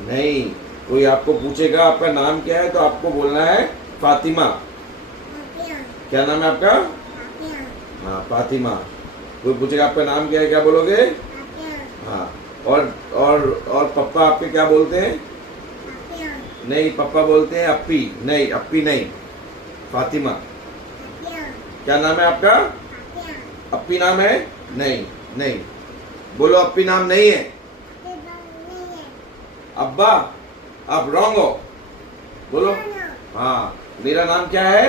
नहीं, कोई आपको पूछेगा आपका नाम क्या है तो आपको बोलना है फातिमा। क्या नाम है आपका? हाँ, फातिमा। कोई पूछेगा आपका नाम क्या है, क्या बोलोगे? हाँ। और पापा आपके क्या बोलते हैं? नहीं, पापा बोलते हैं अप्पी। नहीं, अप्पी नहीं, फातिमा। क्या नाम है आपका? अप्पी नाम है? नहीं नहीं, बोलो अप्पी नाम नहीं है। अब्बा, आप रॉन्ग हो, बोलो। हाँ, मेरा नाम क्या है?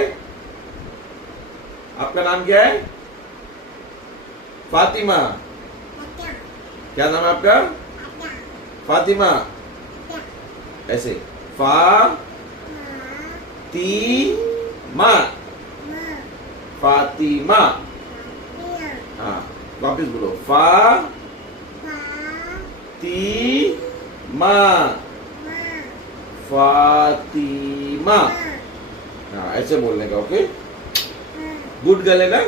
आपका नाम क्या है? फातिमा। क्या नाम है आपका? फातिमा। ऐसे, फातिमा, फातिमा। हाँ, वापिस बोलो, फातिमा, फातिमा। हाँ, ऐसे बोलने का। ओके, गुड गर्ल है ना?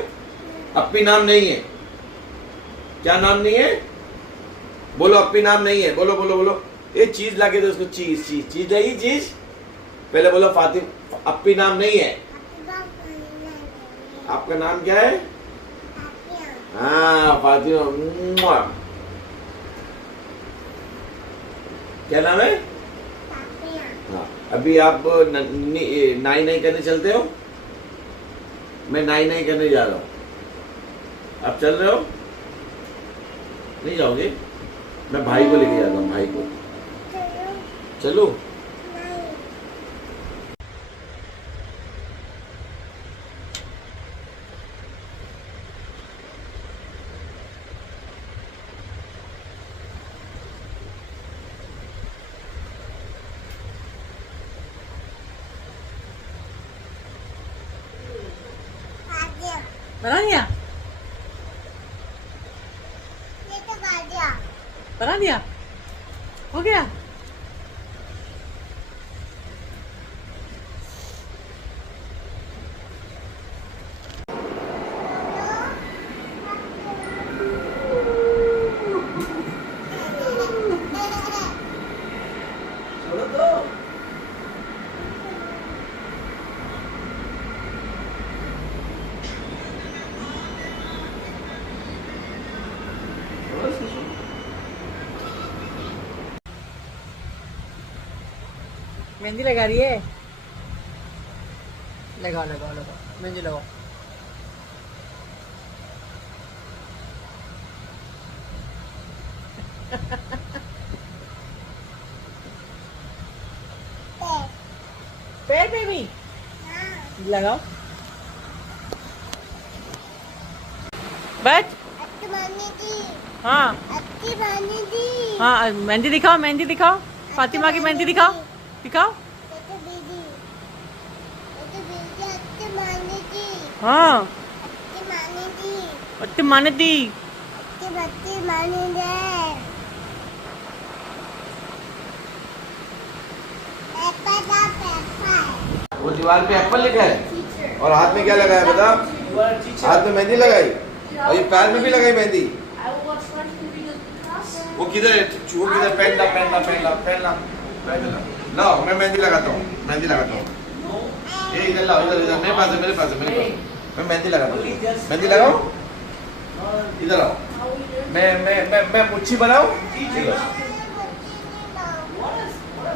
अपनी नाम नहीं है। क्या नाम नहीं है? बोलो, अपनी नाम नहीं है। बोलो बोलो बोलो। ये चीज लाके दो उसको। चीज चीज चीज है, ये चीज। पहले बोलो फातिमा। अपनी नाम नहीं है। आपका नाम क्या है? हाँ, फातिमा। क्या नाम है? हाँ, अभी आप नाई नहीं करने चलते हो? मैं नाई नहीं करने जा रहा हूँ। आप चल रहे हो? नहीं जाओगे? मैं भाई को लेके जाता हूँ, भाई को। चलो। बना दिया? बना दिया? हो गया? छोड़ो तो। मेहंदी लगा रही है? लगाओ लगाओ लगाओ, मेहंदी लगाओ। पेट पे भी लगाओ। बस। हाँ हाँ, मेहंदी दिखाओ, मेहंदी दिखाओ। फातिमा की मेहंदी दिखाओ, दिखाओ। हाँ, अट्टी माने दी। वो दीवार पे एप्पल लिखा है और हाथ में क्या लगाया बता? हाथ में मेहंदी लगाई और ये पैर में भी लगाई मेहंदी। वो किधर है? वो किधर? पहनना पहनना पहनना पहनना पहनना। लाओ, मैं मेहंदी लगाता हूँ, मेहंदी लगाता हूँ। ये इधर लाओ, इधर इधर। मेरे पास है, मेरे पास है, मेरे पास। मैं मेहंदी लगाता हूँ। मेहंदी लगाओ, इधर आओ। मैं मुच्छी बनाऊं?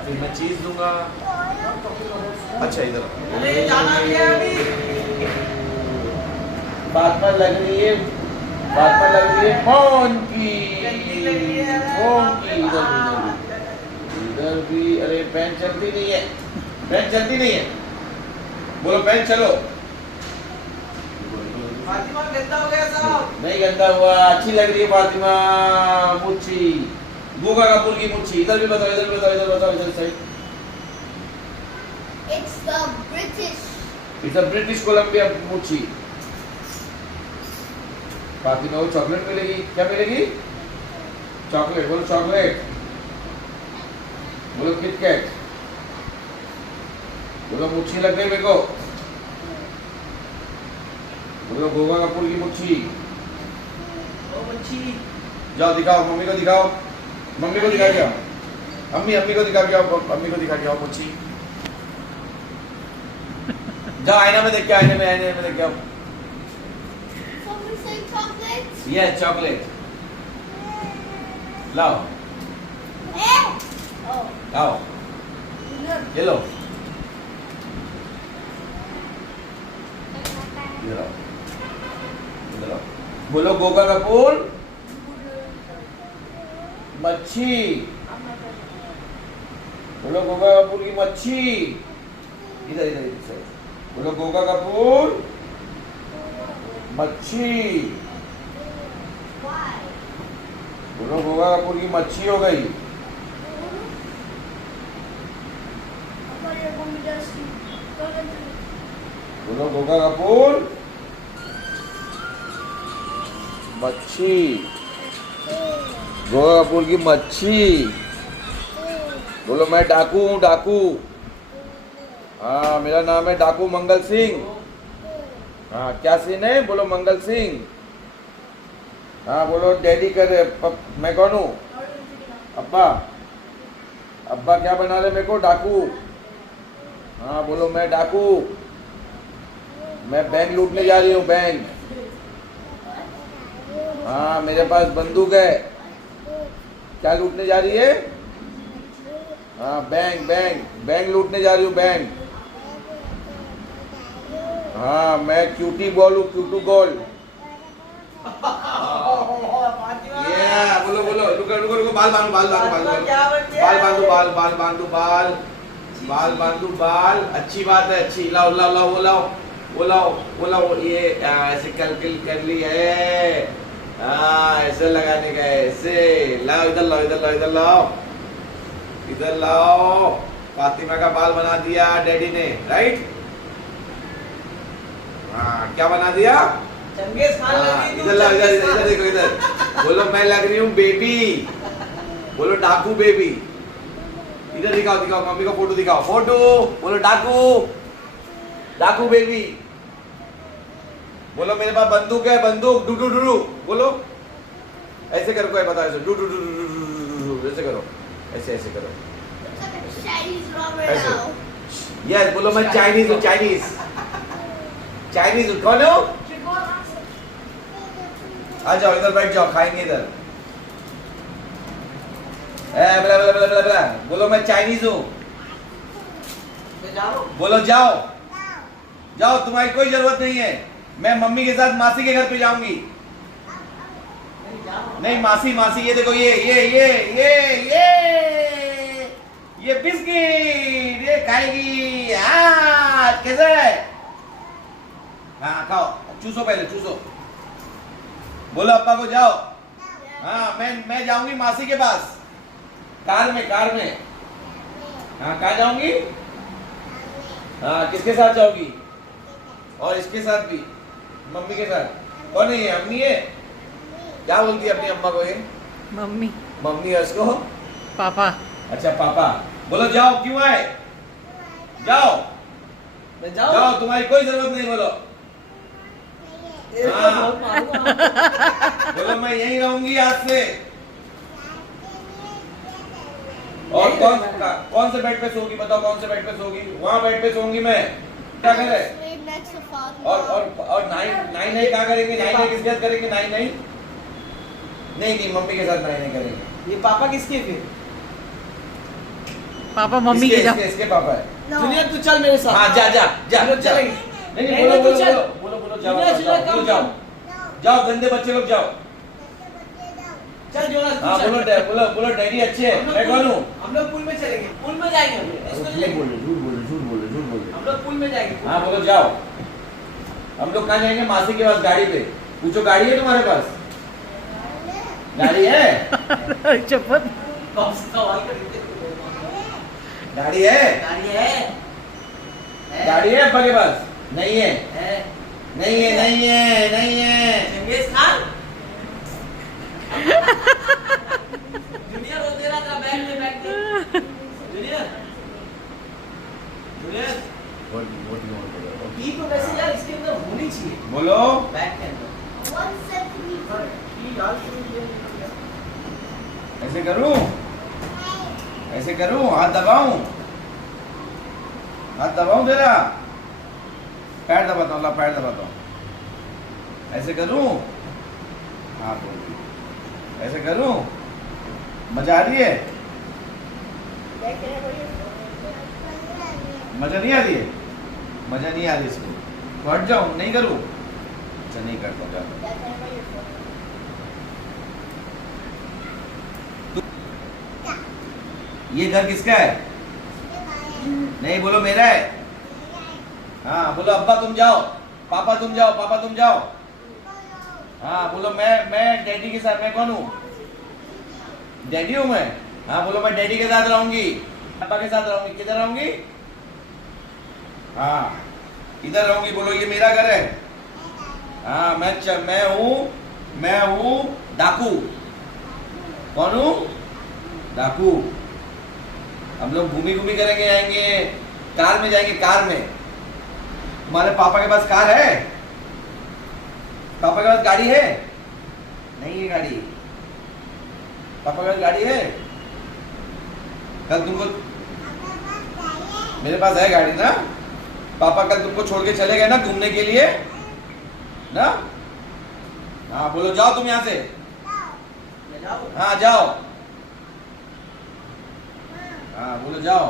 फिर मैं चीज दूंगा। अच्छा, इधर बात पर लग रही है, बात पर लग रही है फोन की। फोन की इधर भी। अरे पेन चलती नहीं है, पेन चलती नहीं है। बोलो पेन चलो। फातिमा गंदा हो गया साहब। नहीं गंदा हुआ, अच्छी लग रही है फातिमा। मुच्छी, गूगा कपूर की मुच्छी। इधर भी बताओ, इधर भी बताओ, इधर बताओ, इधर सही। It's a British Columbia मुच्छी। Fatima को चॉकलेट मिलेगी। क्या मिलेगी? चॉकलेट। बोलो चॉकलेट, बोलो किटकैट, बोलो मुच्छी लग गई मेरे को, बोलो गोगा कपूर की मुच्छी। ओ मुच्छी। जाओ दिखाओ, मम्मी को दिखाओ, मम्मी को दिखाओ। क्या अम्मी अम्मी को दिखा के आओ, अम्मी को दिखा के आओ मुच्छी। जाओ आईना में देख के, आईने में देख के आओ। यस चॉकलेट लाओ लाओ ये लो इधर आओ, इधर आओ। बोलो गोगा कपूर मच्छी, बोलो गोगा कपूर की मच्छी। इधर इधर इधर बोलो गोगा कपूर मच्छी, बोलो गोगा कपूर की मच्छी हो गई। बोलो गोगा कपूर मच्छी, गोगा कपूर की मच्छी। बोलो मैं डाकू हूँ डाकू। हाँ मेरा नाम है डाकू मंगल सिंह। हाँ क्या सीन है, बोलो मंगल सिंह। हाँ बोलो डैडी कर मैं कौन हूँ, अब्बा। अब्बा क्या बना रहे मेरे को, डाकू। हाँ बोलो मैं डाकू, मैं बैंक लूटने जा रही हूँ बैंक। हाँ मेरे पास बंदूक है। क्या लूटने जा रही है, हाँ बैंक बैंक बैंक लूटने जा रही हूँ बैंक। हाँ मैं क्यूटी बॉल हूँ, क्यूटू गोल। बोलो बोलो रुको रुको रुको, बाल बांधो बाल बांधो बाल बांधो बाल बाल बांधो बाल बाल बांधो बाल। अच्छी बात है, अच्छी। लाओ लाओ लाओ वो लाओ वो लाओ वो लाओ। ये ऐसे कलकल कर ली है, हाँ ऐसे लगाने का है, ऐसे। लाओ इधर लाओ इधर लाओ इधर लाओ इधर लाओ। फातिमा का बाल बना दिया डैडी ने, राइट। हाँ क्या बना दिया, चंगेज खान लग रही इधर लाओ इधर इधर देखो इधर। बोलो मैं लग रही हूँ बेबी, बोलो डाकू बेबी। इधर दिखाओ दिखाओ, मम्मी का फोटो दिखाओ, फोटो। बोलो डाकू डाकू बेबी। बोलो मेरे पास बंदूक है, बंदूक। डू डू डू डू बोलो, ऐसे करो, कोई बताओ ऐसे। डू डू डू डू ऐसे करो, ऐसे ऐसे करो ऐसे। यस बोलो मैं चाइनीज हूँ, चाइनीज चाइनीज हूँ। कौन हो, आ जाओ इधर बैठ जाओ, खाएंगे इधर। बला बला बला बला बला। बोलो मैं चाइनीज हूँ। बोलो जाओ जाओ, तुम्हारी कोई जरूरत नहीं है। मैं मम्मी के साथ मासी के घर पे जाऊंगी। नहीं मासी मासी, ये देखो ये बिस्किट ये खाएगी। हाँ कैसा है, हाँ खाओ, चूसो पहले चूसो। बोलो अप्पा को जाओ। हाँ मैं जाऊंगी मासी के पास, कार में कार में। हाँ कहाँ जाऊंगी, हाँ किसके साथ जाओगी, और इसके साथ भी, मम्मी के साथ। कौन है ये, अम्मी है। क्या बोलती है अपनी अम्मा को ये, मम्मी। मम्मी है उसको, पापा। अच्छा पापा। बोलो जाओ, क्यों आए, जाओ जाओ जाओ, तुम्हारी कोई जरूरत नहीं। बोलो हाँ। बोलो मैं यहीं रहूंगी आज से। और कौन से बेड पे सोगी, बताओ कौन से बेड पे सोगी। वहाँ बेड पे सोऊंगी मैं। क्या करे, और नाइन नहीं क्या करेंगे, नाइन नहीं किसके साथ करेंगे, नाइन नहीं नहीं मम्मी के साथ नाइन नहीं करेंगे। ये पापा किसके फिर, पापा मम्मी के जाओ। इसके पापा है। जूनियर तू चल मेरे साथ। हाँ जा जा जा, चलेंगे। नहीं बोलो बोलो बोलो बोलो जाओ जाओ जाओ, गंदे बच्चे लोग जाओ। चल जोनास हाँ बोलो बोलो बोलो डैडी अच्छे है, मैं कौन हूँ। हम लोग पुल में चलेंगे, पुल में जाएंगे हम लोग। इसको ले, झूठ बोले हम लोग पुल में जाएंगे। हाँ बोलो जाओ। हम लोग कहाँ जाएंगे, मासी के पास गाड़ी पे। पूछो गाड़ी है तुम्हारे पास, गाड़ी है। चप्पल कौन सा सवाल करेंगे, गाड़ी है, गाड़ी है, गाड़ी है अब्बा के पास, नहीं है नहीं है नहीं है नहीं है। चंगेज खान जूनियर वो दे रहा था, बैग दे जूनियर जूनियर। की तो वैसे यार इसके अंदर होनी चाहिए, बोलो बैग के अंदर। ऐसे करूं, ऐसे करूं, हाथ दबाऊं, हाथ दबाऊं तेरा, पैर दबाता हूँ, ला पैर दबाता हूँ, ऐसे करूं, हाँ बोल, ऐसे करूं, मजा आ रही है, मजा नहीं आ रही है, मजा नहीं आ रही इसको, तो हट जाऊं, नहीं करूं, अच्छा नहीं करता हूं, जाता। ये घर किसका है? नहीं बोलो मेरा है। हाँ बोलो अब्बा तुम जाओ, पापा तुम जाओ, पापा तुम जाओ। हाँ बोलो मैं डैडी के साथ, मैं कौन हूँ? डैडी हूँ मैं। हाँ बोलो मैं डैडी के साथ रहूंगी, पापा के साथ रहूंगी। किधर रहूंगी? हाँ इधर रहूंगी। बोलो ये मेरा घर है। हाँ मैं हूँ डाकू। कौन हूँ? डाकू। हम लोग घूमी करेंगे, आएंगे कार में, जाएंगे कार में। तुम्हारे पापा के पास कार है? पापा के पास गाड़ी है? नहीं है गाड़ी। पापा के पास गाड़ी है? कल तुमको, मेरे पास है गाड़ी ना। पापा कल तुमको छोड़ के चले गए ना घूमने के लिए ना। हाँ बोलो जाओ तुम यहाँ से। हाँ जाओ। हाँ बोलो जाओ।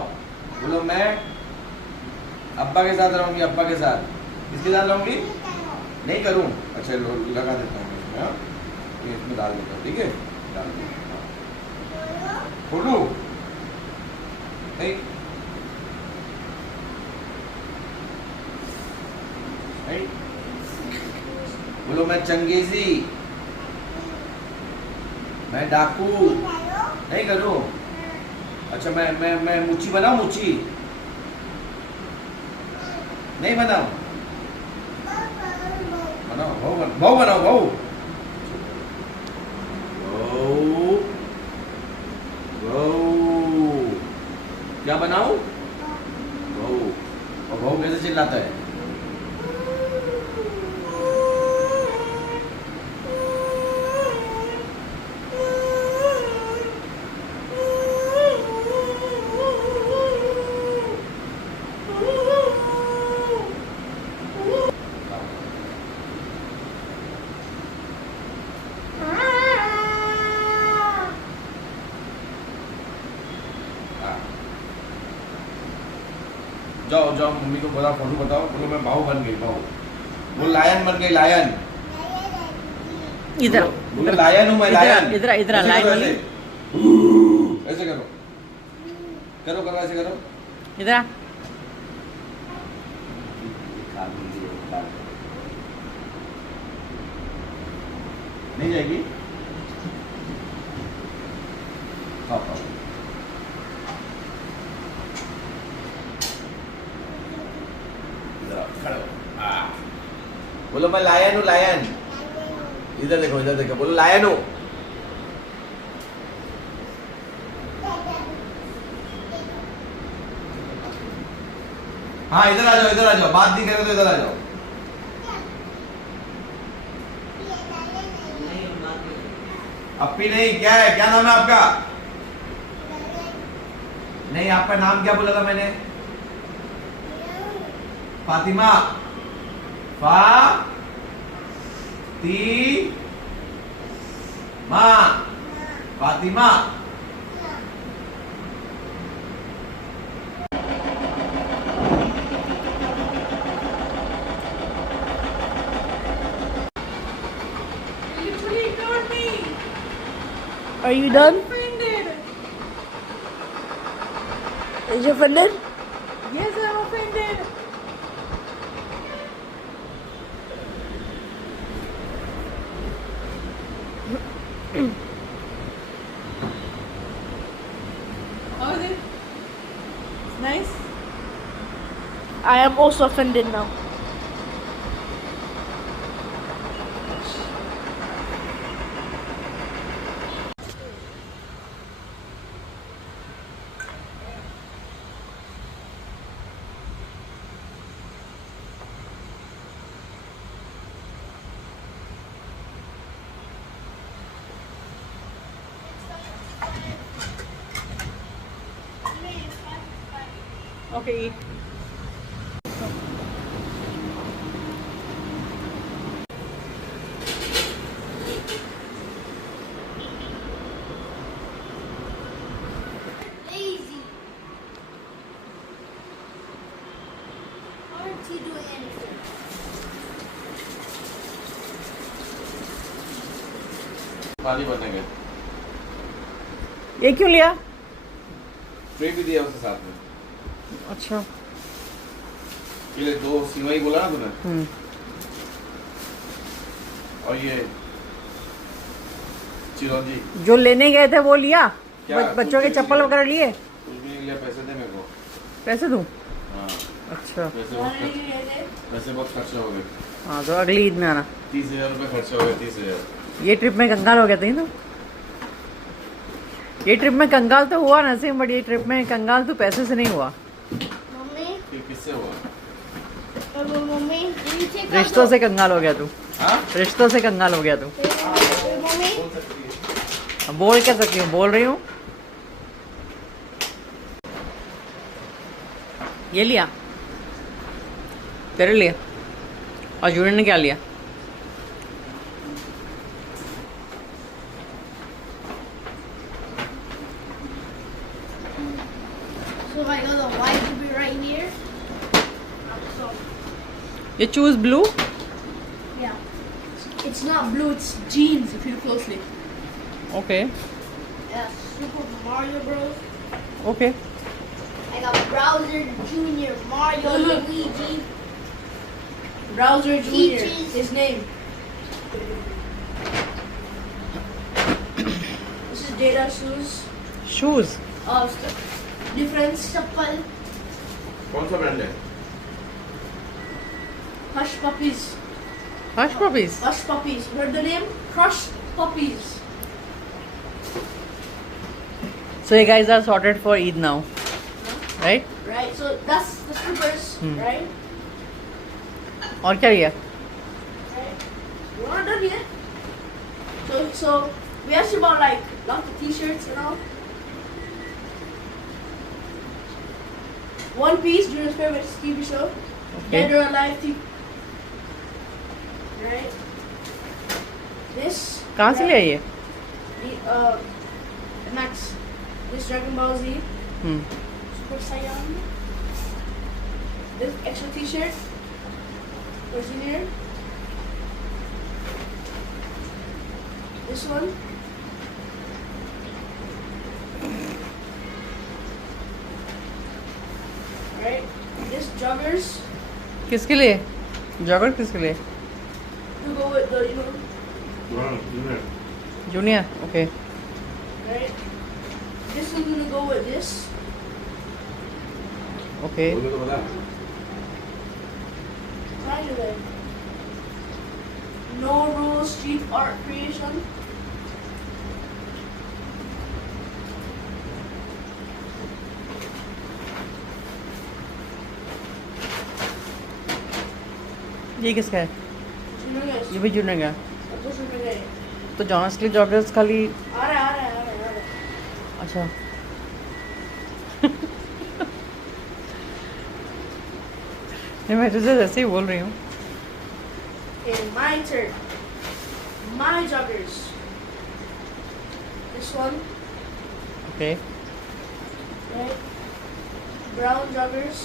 बोलो मैं अब्बा के साथ रहूंगी, अब्बा के साथ। किसके साथ रहूंगी? नहीं करूं। अच्छा लगा देता हूँ इसमें। हाँ ये इसमें डाल देता हूँ, ठीक है, डाल देता हूँ। खोलू नहीं, नहीं। बोलो मैं चंगेजी, मैं डाकू। नहीं करूं। अच्छा मैं मुची बनाऊं, मुची नहीं बनाऊं, बनाओ भाऊ बनाओ, भाऊ क्या बनाऊं? भाऊ। और भाऊ कैसे चिल्लाता है? जाओ जाओ मम्मी को बोला, फोटो बताओ। बोलो मैं भाऊ बन गई, भाऊ। वो लायन बन गई, लायन। इधर बोलो लायन हूँ मैं, लायन। इधर इधर लायन वाली। ऐसे करो, करो करो, ऐसे करो। इधर नहीं जाएगी। खाओ खाओ। खड़े हो। बोलो मैं लायन हूँ, लायन। इधर देखो, इधर देखो। बोलो लायन हूँ। हाँ इधर आ जाओ, इधर आ जाओ। बात नहीं करो तो इधर आ जाओ। अपी नहीं, क्या है, क्या नाम है आपका? नहीं आपका नाम क्या बोला था मैंने? Fatima. Fatima. Are you done? offended. Is you offended? Yes, I'm offended. How is it? It's nice. I am also offended now. Okay, eat. Lazy. Why aren't you doing anything? पानी बनेगा। ये क्यों लिया? ट्रे भी दिया उसके साथ में। अच्छा। ये ले 2 सिवई बोला ना तूने। और ये चिरौंजी। जो लेने गए थे वो लिया? क्या? बच्चों के कुछ चप्पल नहीं वगैरह लिए? कुछ भी नहीं लिया, पैसे दे मेरे को। पैसे दूं? हाँ। अच्छा। पैसे बहुत खर्चा हो गए। हाँ तो अगली ईद में आना। 30,000 रुपये खर्चा हो गया। 30,000। ये ट्रिप में कंगाल हो गया था तो। ये ट्रिप में कंगाल तो हुआ नसीम, बट ये ट्रिप में कंगाल तो पैसे से नहीं हुआ। Mommy, फिर किससे हुआ? Mommy, can you take रिश्तों से कंगाल हो गया तू। हाँ? रिश्तों से कंगाल हो गया तू। Mommy, बोल सकती है। अब बोल क्या सकती हूँ, बोल रही हूँ। ये लिया तेरे लिए। और जूनियर ने क्या लिया? so I know the white to be right here. So, ये choose blue. yeah. It's not blue, it's jeans if you look closely. Okay Yeah, Super Mario Bros. Okay. I got Bowser Jr., Mario, Luigi. Browser Jr. Peaches. His name. This is Data shoes. Shoes. Difference. Chappal. कौन सा brand है? Hush Puppies. Hush puppies. Hush Puppies. You heard the name? Crush Puppies. So you guys are sorted for Eid now, right? Right. So that's the slippers. Hmm. Right. और क्या लिया? Right. We're not done yet. So we asked you about like lots of t-shirts and all. One Piece, Junior's favorite TV show. Okay. Dead or Alive TV. Right. This. कहाँ से लिया ये? Max. This Dragon Ball Z. Super Saiyan. This extra t-shirt. For Junior. This one. Right. This joggers किसके लिए? Jogger किसके लिए? to go with the junior. Okay. right. This is gonna go with this. Okay. बोल तो बता। Kind of like no rules street art creation. ये किसका है? Junior guys. ये भी जूनियर का। What was your name? तो जॉनस के लिए जॉगर्स खाली। आ रहा है। अच्छा। नहीं मैं तुझे ऐसे ही बोल रही हूँ। Okay, my turn. My joggers. This one, okay. right? Brown joggers.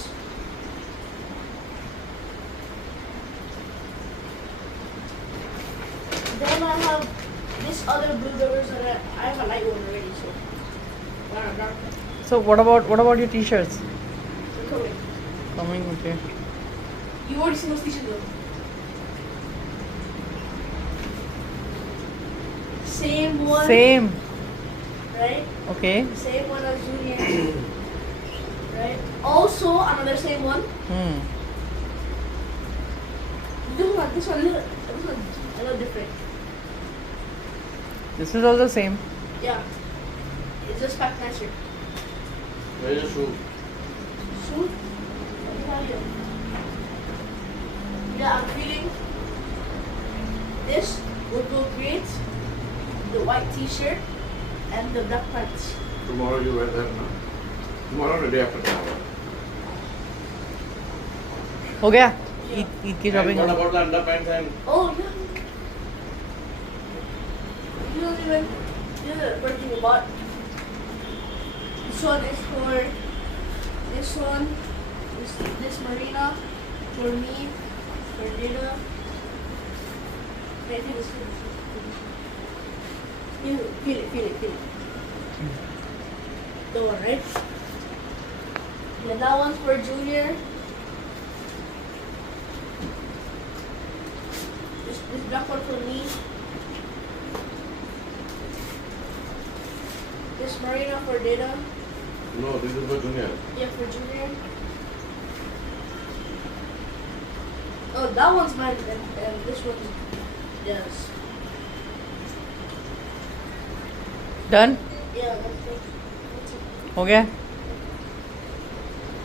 Then I have this other blue joggers that I have a light one already, so I don't dark one. So what about your t-shirts? They're coming. Coming, okay. You already seen those t-shirts though. Same one. Same. Right? Okay. Same one as Junior. Right? Also another same one. This one a little different. This is also same. Yeah. It's just packed nicer. Where is the shoe? Shoe? What do you have here? Yeah, I'm feeling this will go great. The white t-shirt and the black pants. Tomorrow you wear that, no? Tomorrow or the day after tomorrow? हो गया ईद की shopping And what about the underpants and Oh, yeah. You don't even. Yeah, the first thing you bought. This one is for. This one. This Marina. For me. For Dina. Wait, feel it. Feel it. The one, right? And that one's for Junior. This black one for me. This Marina for Data. no, this is for Junior. Yeah, for Junior. Oh, that one's mine, and this one's yes. Done Yeah, that's it. हो गया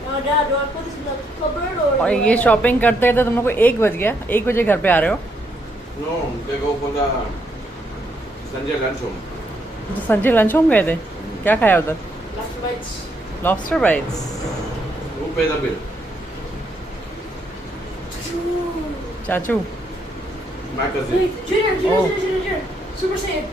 Now, Dad, do I put this in the cupboard or? और do ये I- shopping करते करते तुम लोग को 1 बज गया 1 बजे घर पे आ रहे हो No, they go for the Sanjay lunch home. तो संजय लंच होम गए थे क्या खाया उधर Last bites. Lobster bytes Who pay the bill? चाचू My cousin. Wait, Junior. Oh. Super Saiyan.